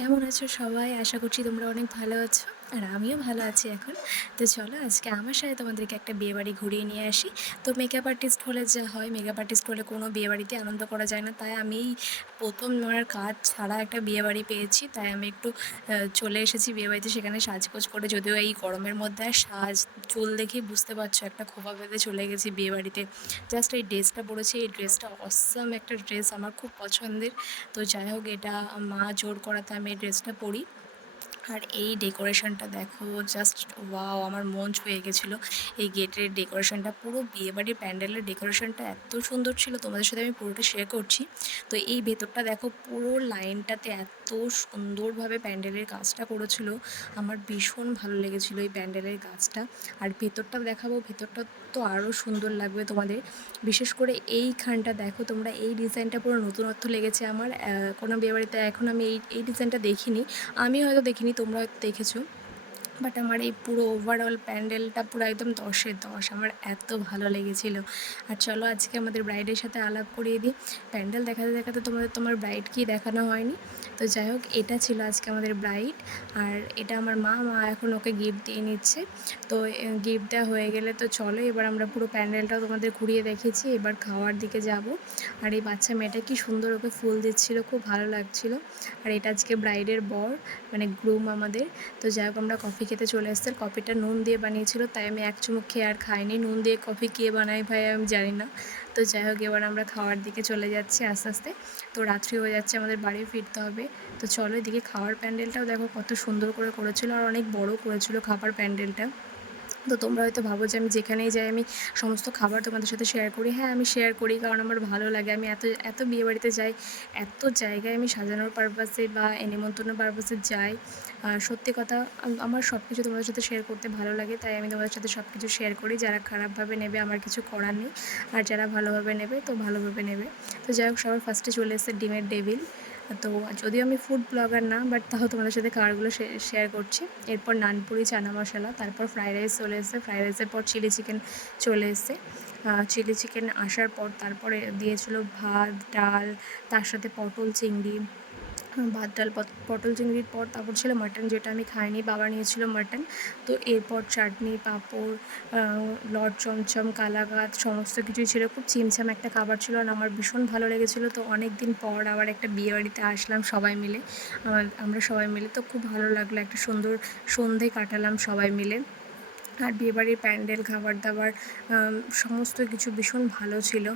কেমন আছো সবাই? আশা করছি তোমরা অনেক ভালো আছো। আর আমিও ভালো আছি এখন। তো চলো আজকে আমার সাথে তোমাদেরকে একটা বিয়েবাড়ি ঘুরিয়ে নিয়ে আসি। তো মেকআপ আর্টিস্ট হলে যা হয়, মেকআপ আর্টিস্ট হলে কোনো বিয়েবাড়িতে আনন্দ করা যায় না। তাই আমি এই ১ম আমার কাজ ছাড়া একটা বিয়েবাড়ি পেয়েছি। তাই আমি একটু চলে এসেছি বিয়েবাড়িতে, সেখানে সাজগোজ করে। যদিও এই গরমের মধ্যে আর চুল দেখেই বুঝতে পারছো একটা খোঁপা বেঁধে চলে গেছি বিয়েবাড়িতে। জাস্ট এই ড্রেসটা পরেছি, এই ড্রেসটা অসাম একটা ড্রেস, আমার খুব পছন্দের। তো যাই হোক, এটা মা জোর করাতে আমি এই ড্রেসটা পরি। আর এই ডেকোরেশনটা দেখো, জাস্ট ওয়াও, আমার মন ছুঁয়ে গেছিলো। এই গেটের ডেকোরেশনটা, পুরো বিয়েবাড়ির প্যান্ডেলের ডেকোরেশনটা এত সুন্দর ছিল, তোমাদের সাথে আমি পুরোটা শেয়ার করছি। তো এই ভেতরটা দেখো, পুরো লাইনটাতে এত সুন্দরভাবে প্যান্ডেলের কাজটা করেছিল, আমার ভীষণ ভালো লেগেছিলো এই প্যান্ডেলের কাজটা। আর ভেতরটা দেখাবো, ভেতরটা তো আরও সুন্দর লাগবে তোমাদের। বিশেষ করে এইখানটা দেখো তোমরা, এই ডিজাইনটা পুরো নতুনত্ব লেগেছে আমার। কোনো বিয়েবাড়িতে এখন আমি এই ডিজাইনটা দেখিনি। আমি হয়তো দেখিনি, তোমরা হয়তো দেখেছো। বাট আমার এই পুরো ওভারঅল প্যান্ডেলটা পুরো একদম 10-এ 10, আমার এত ভালো লেগেছিল। আর চলো আজকে আমাদের ব্রাইডের সাথে আলাপ করিয়ে দিই। প্যান্ডেল দেখাতে দেখাতে তোমার ব্রাইডকেই দেখানো হয়নি। তো যাই হোক, এটা ছিল আজকে আমাদের ব্রাইড। আর এটা আমার মা এখন ওকে গিফট দিয়ে নিচ্ছে। তো গিফট দেওয়া হয়ে গেলে তো চলো, এবার আমরা পুরো প্যান্ডেলটাও তোমাদের ঘুরিয়ে দেখেছি, এবার খাওয়ার দিকে যাব। আর এই বাচ্চা মেয়েটা কি সুন্দর ওকে ফুল দিচ্ছিল, খুব ভালো লাগছিল। আর এটা আজকে ব্রাইডের বর, মানে গ্রুম আমাদের। তো যাই হোক, আমরা কফি খেতে চলে এসেছি। কফিটা নুন দিয়ে বানিয়েছিল, তাই আমি এক চুমুক খেয়ে আর খাইনি। নুন দিয়ে কফি কে বানায় ভাই আমি জানি না। তো যাই হোক, এবার আমরা খাওয়ার দিকে চলে যাচ্ছি আস্তে আস্তে। তো রাত্রি হয়ে যাচ্ছে, আমাদের বাড়ি ফিরতে হবে। তো চলো, এদিকে খাওয়ার প্যান্ডেলটাও দেখো কত সুন্দর করে করেছিল, আর অনেক বড় করেছিল খাবার প্যান্ডেলটা। তো তোমরা হয়তো ভাবো যে আমি যেখানেই যাই আমি সমস্ত খাবার তোমাদের সাথে শেয়ার করি। হ্যাঁ, আমি শেয়ার করি, কারণ আমার ভালো লাগে। আমি এত এত বিয়েবাড়িতে যাই, এত জায়গায় আমি সাজানোর পারপাসে বা নিমন্ত্রণের পারপাসে যাই। সত্যি কথা, আমার সব কিছু তোমাদের সাথে শেয়ার করতে ভালো লাগে, তাই আমি তোমাদের সাথে সব কিছু শেয়ার করি। যারা খারাপভাবে নেবে আমার কিছু করার নেই, আর যারা ভালোভাবে নেবে তো ভালোভাবে নেবে। তো যাই হোক, সবার ফার্স্টে চলে এসেছে ডিমের ডেভিল। তো যদিও আমি ফুড ব্লগার না, বাট তাও তোমাদের সাথে খাবারগুলো শেয়ার করছি। এরপর নানপুরি, চানা মশলা, তারপর ফ্রাইড রাইস চলে এসেছে। ফ্রাইড রাইসের পর চিলি চিকেন চলে এসেছে। চিলি চিকেন আসার পর তারপরে দিয়েছিল ভাত, ডাল, তার সাথে পটল চিংড়ি। ভাত, ডাল, পটল চিংড়ির পর তারপর ছিল মাটন, যেটা আমি খাইনি, বাবা নিয়েছিল মাটন। তো এরপর চাটনি, পাঁপড়, লট চমচম, কালাকাঁদ, সমস্ত কিছুই ছিল। খুব ছিমছাম একটা খাবার ছিল, আর আমার ভীষণ ভালো লেগেছিলো। তো অনেক দিন পর আবার একটা বিয়েবাড়িতে আসলাম সবাই মিলে, আমরা সবাই মিলে। তো খুব ভালো লাগলো, একটা সুন্দর সন্ধে কাটালাম সবাই মিলে। আর বিয়েবাড়ির প্যান্ডেল, খাবার দাবার, সমস্ত কিছু ভীষণ ভালো ছিল।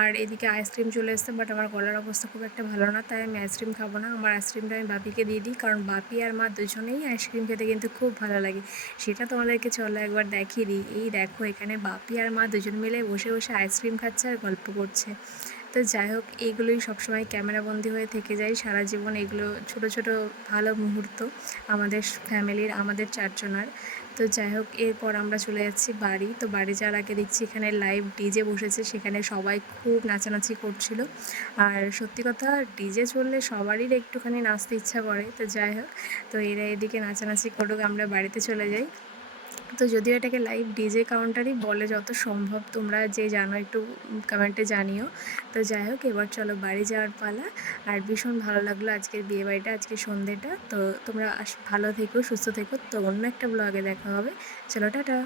আর এদিকে আইসক্রিম চলে এসেছে, বাট আমার গলার অবস্থা খুব একটা ভালো না, তাই আমি আইসক্রিম খাবো না। আমার আইসক্রিমটা আমি বাপিকে দিয়ে দিই, কারণ বাপি আর মা দুজনেই আইসক্রিম খেতে কিন্তু খুব ভালো লাগে। সেটা তোমাদেরকে চলো একবার দেখিয়ে দিই। এই দেখো, এখানে বাপি আর মা দুজন মিলে বসে বসে আইসক্রিম খাচ্ছে আর গল্প করছে। তো যাই হোক, এইগুলোই সবসময় ক্যামেরাবন্দি হয়ে থেকে যায় সারা জীবন। এগুলো ছোটো ছোটো ভালো মুহূর্ত আমাদের ফ্যামিলির, আমাদের চারজনার। তো যাই হোক, এরপর আমরা চলে যাচ্ছি বাড়ি। তো বাড়ি যাওয়ার আগে দেখছি এখানে লাইভ ডিজে বসেছে, সেখানে সবাই খুব নাচানাচি করছিল। আর সত্যি কথা, ডিজে চললে সবারই একটুখানি নাচতে ইচ্ছা করে। তো যাই হোক, তো এরা এদিকে নাচানাচি করুক, আমরা বাড়িতে চলে যাই। তো যদিও এটাকে লাইভ ডিজে কাউন্টারই বলে যত সম্ভব, তোমরা যে জানো একটু কমেন্টে জানিও। তো যাই হোক, এবার চলো বাড়ি যাওয়ার পালা। আর ভীষণ ভালো লাগলো আজকের বিয়েবাড়িটা, আজকের সন্ধ্যেটা। তো তোমরা ভালো থেকো, সুস্থ থেকো। তো অন্য একটা ব্লগে দেখা হবে। চলো, টাটা।